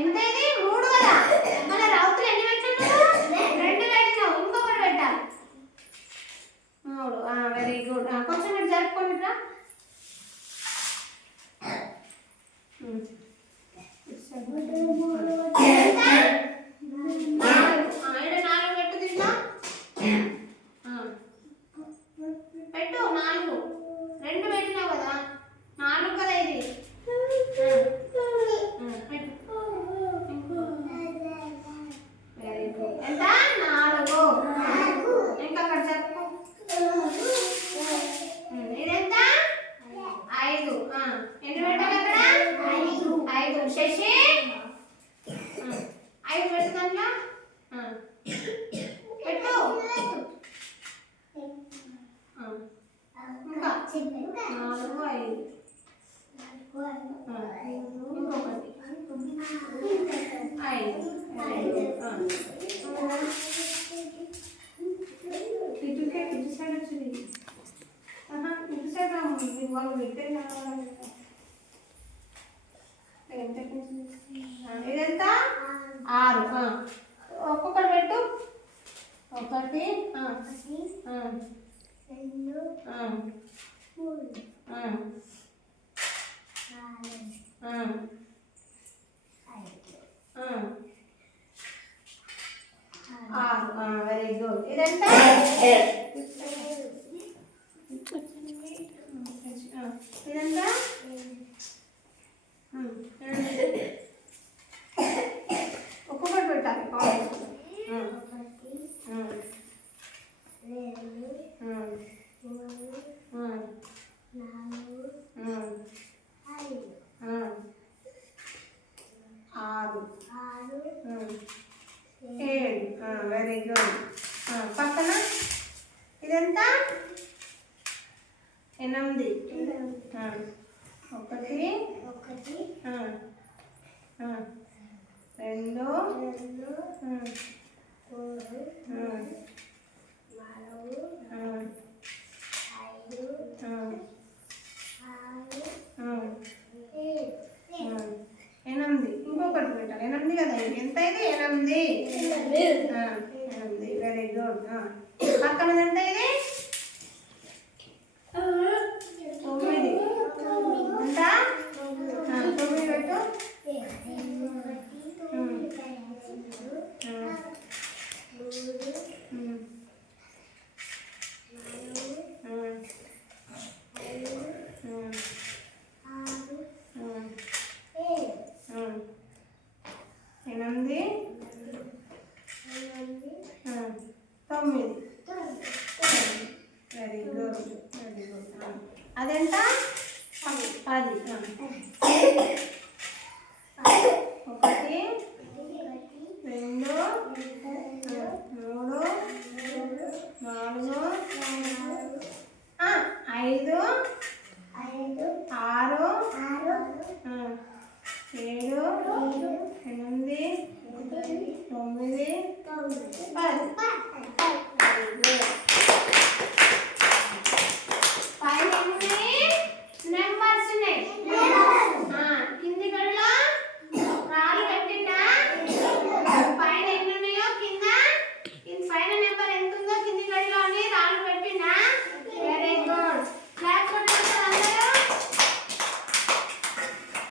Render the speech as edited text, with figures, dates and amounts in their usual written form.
ఎంత ఇది 3 కదా మన రౌతులు ఎన్ని పెట్టినావు 2 పెట్టినావు ఇంకొకటి పెట్టాలి 3 వెరీ గుడ్ కొంచెం మీరు జరుపుకోండిరా పెట్టు 4 2 పెట్టినావు కదా 4 కదా ఇది వెరీ గుడ్ ఎంత 4 ఇంకా అక్కడ చెప్పు ఇదెంత 5 ఎన్ని పెట్టాలి అక్కడ 5 శశి 5 పెట్టు దాంట్లో పెట్టు ఇంకా 4 5 ఇంకొకటి 5 ఇటు సైడ్ వచ్చింది ఇటు సైడ్ రాము వాళ్ళు పెట్టే ఇదెంత 6 ఒక్కొక్కటి పెట్టు 1 వెరీ గుడ్ ఇదెంత ఇదెంత ఒక్కొక్కటి పెట్టాలి వెరీ గుడ్ పక్కన ఇదెంత 8 1 ఇంకొకటి పెట్టాలి 8 కదా ఎంత ఇది 8 వెరీ గుడ్ పక్కన ఎంత ఇది 9 ఎంత 9 పెట్టు వెరీ గుడ్ అదెంత 10 1 2 3 4 5 6 7 8 9 10